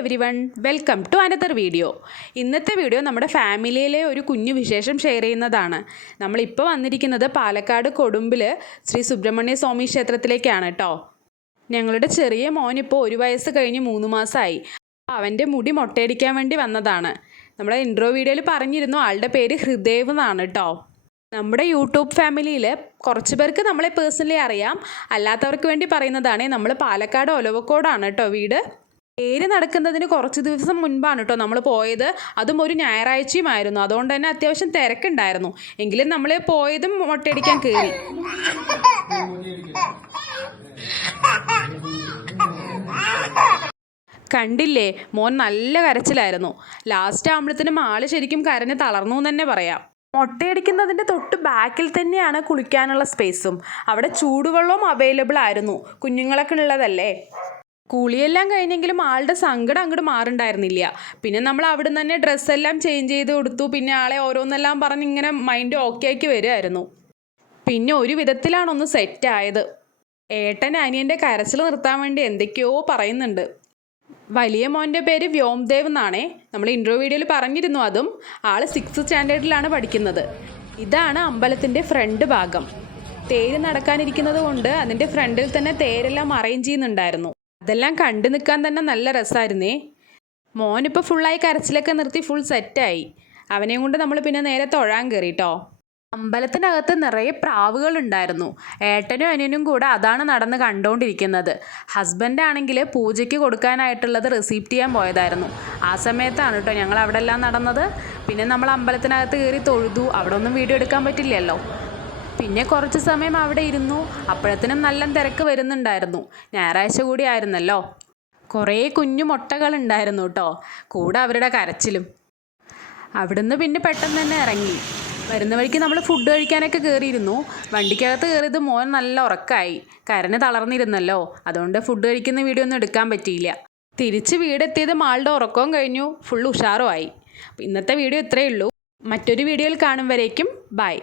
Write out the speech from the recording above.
Everyone welcome to another video. ഇന്നത്തെ video നമ്മുടെ ഫാമിലിയിലെ ഒരു കുഞ്ഞു വിശേഷം ഷെയർ ചെയ്യുന്നതാണ്. നമ്മളിപ്പോൾ വന്നിരിക്കുന്നത് പാലക്കാട് കൊടുമ്പിൽ ശ്രീ സുബ്രഹ്മണ്യ സ്വാമി ക്ഷേത്രത്തിലേക്കാണ് കേട്ടോ. ഞങ്ങളുടെ ചെറിയ മോനിപ്പോൾ 1 വയസ്സ് കഴിഞ്ഞ് 3 മാസമായി. അവൻ്റെ മുടി മൊട്ടയടിക്കാൻ വേണ്ടി വന്നതാണ്. നമ്മുടെ ഇൻട്രോ വീഡിയോയിൽ പറഞ്ഞിരുന്നു ആളുടെ പേര് ഹൃദേവ് എന്നാണ് കേട്ടോ. നമ്മുടെ യൂട്യൂബ് ഫാമിലിയിൽ കുറച്ച് പേർക്ക് നമ്മളെ പേഴ്സണലി അറിയാം, അല്ലാത്തവർക്ക് വേണ്ടി പറയുന്നതാണ്. നമ്മൾ പാലക്കാട് ഒലവക്കോടാണ് കേട്ടോ വീട്. പേര് നടക്കുന്നതിന് കുറച്ച് ദിവസം മുൻപാണ് കേട്ടോ നമ്മൾ പോയത്. അതും ഒരു ഞായറാഴ്ചയുമായിരുന്നു. അതുകൊണ്ട് തന്നെ അത്യാവശ്യം തിരക്കുണ്ടായിരുന്നു. എങ്കിലും നമ്മൾ പോയതും മൊട്ടയടിക്കാൻ കയറി. കണ്ടില്ലേ, മോൻ നല്ല കരച്ചിലായിരുന്നു. ലാസ്റ്റ് ആകുമ്പോഴത്തേനും ആള് ശരിക്കും കരഞ്ഞ് തളർന്നു എന്ന് തന്നെ പറയാം. മൊട്ടയടിക്കുന്നതിൻ്റെ തൊട്ട് ബാക്കിൽ തന്നെയാണ് കുളിക്കാനുള്ള സ്പേസും. അവിടെ ചൂടുവെള്ളവും അവൈലബിൾ ആയിരുന്നു. കുഞ്ഞുങ്ങളൊക്കെ ഉള്ളതല്ലേ. കുളിയെല്ലാം കഴിഞ്ഞെങ്കിലും ആളുടെ സങ്കടം അങ്ങോട്ട് മാറുണ്ടായിരുന്നില്ല. പിന്നെ നമ്മൾ അവിടെ നിന്ന് തന്നെ ഡ്രസ്സെല്ലാം ചേഞ്ച് ചെയ്ത് കൊടുത്തു. പിന്നെ ആളെ ഓരോന്നെല്ലാം പറഞ്ഞ് ഇങ്ങനെ മൈൻഡ് ഓക്കെ ആക്കി വരുമായിരുന്നു. പിന്നെ ഒരു വിധത്തിലാണ് ഒന്ന് സെറ്റായത്. ഏട്ടൻ അനിയൻ്റെ കരച്ചിൽ നിർത്താൻ വേണ്ടി എന്തൊക്കെയോ പറയുന്നുണ്ട്. വലിയ മോൻ്റെ പേര് വ്യോംദേവ് എന്നാണേ. നമ്മൾ ഇൻട്രോ വീഡിയോയിൽ പറഞ്ഞിരുന്നു. അതും ആൾ 6th സ്റ്റാൻഡേർഡിലാണ് പഠിക്കുന്നത്. ഇതാണ് അമ്പലത്തിൻ്റെ ഫ്രണ്ട് ഭാഗം. തേര് നടക്കാനിരിക്കുന്നത് കൊണ്ട് അതിൻ്റെ ഫ്രണ്ടിൽ തന്നെ തേരെല്ലാം അറേഞ്ച് ചെയ്യുന്നുണ്ടായിരുന്നു. അതെല്ലാം കണ്ടു നിൽക്കാൻ തന്നെ നല്ല രസമായിരുന്നേ. മോനിപ്പോൾ ഫുള്ളായി കരച്ചിലൊക്കെ നിർത്തി ഫുൾ സെറ്റായി. അവനെയും കൊണ്ട് നമ്മൾ പിന്നെ നേരെ തൊഴാൻ കയറി കേട്ടോ. അമ്പലത്തിനകത്ത് നിറയെ പ്രാവുകൾ ഉണ്ടായിരുന്നു. ഏട്ടനും അനിയനും കൂടെ അതാണ് നടന്ന് കണ്ടുകൊണ്ടിരിക്കുന്നത്. ഹസ്ബൻഡ് ആണെങ്കിൽ പൂജയ്ക്ക് കൊടുക്കാനായിട്ടുള്ളത് റിസീപ്റ്റ് ചെയ്യാൻ പോയതായിരുന്നു. ആ സമയത്താണ് കേട്ടോ ഞങ്ങൾ അവിടെ എല്ലാം നടന്നത്. പിന്നെ നമ്മൾ അമ്പലത്തിനകത്ത് കയറി തൊഴുതു. അവിടെ ഒന്നും വീഡിയോ എടുക്കാൻ പറ്റില്ലല്ലോ. പിന്നെ കുറച്ച് സമയം അവിടെ ഇരുന്നു. അപ്പോഴത്തേനും നല്ല തിരക്ക് വരുന്നുണ്ടായിരുന്നു. ഞായറാഴ്ച കൂടി ആയിരുന്നല്ലോ. കുറേ കുഞ്ഞു മുട്ടകൾ ഉണ്ടായിരുന്നു കേട്ടോ, കൂടെ അവരുടെ കരച്ചിലും. അവിടുന്ന് പിന്നെ പെട്ടെന്ന് തന്നെ ഇറങ്ങി. വരുന്ന വഴിക്ക് നമ്മൾ ഫുഡ് കഴിക്കാനൊക്കെ കയറിയിരുന്നു. വണ്ടിക്കകത്ത് കയറിയത് മോൻ നല്ല ഉറക്കമായി. കരഞ്ഞ് തളർന്നിരുന്നല്ലോ. അതുകൊണ്ട് ഫുഡ് കഴിക്കുന്ന വീഡിയോ ഒന്നും എടുക്കാൻ പറ്റിയില്ല. തിരിച്ച് വീടെത്തിയത് ആളുടെ ഉറക്കവും കഴിഞ്ഞു, ഫുൾ ഉഷാറുമായി. ഇന്നത്തെ വീഡിയോ ഇത്രയേ ഉള്ളൂ. മറ്റൊരു വീഡിയോയിൽ കാണും വരേക്കും ബൈ.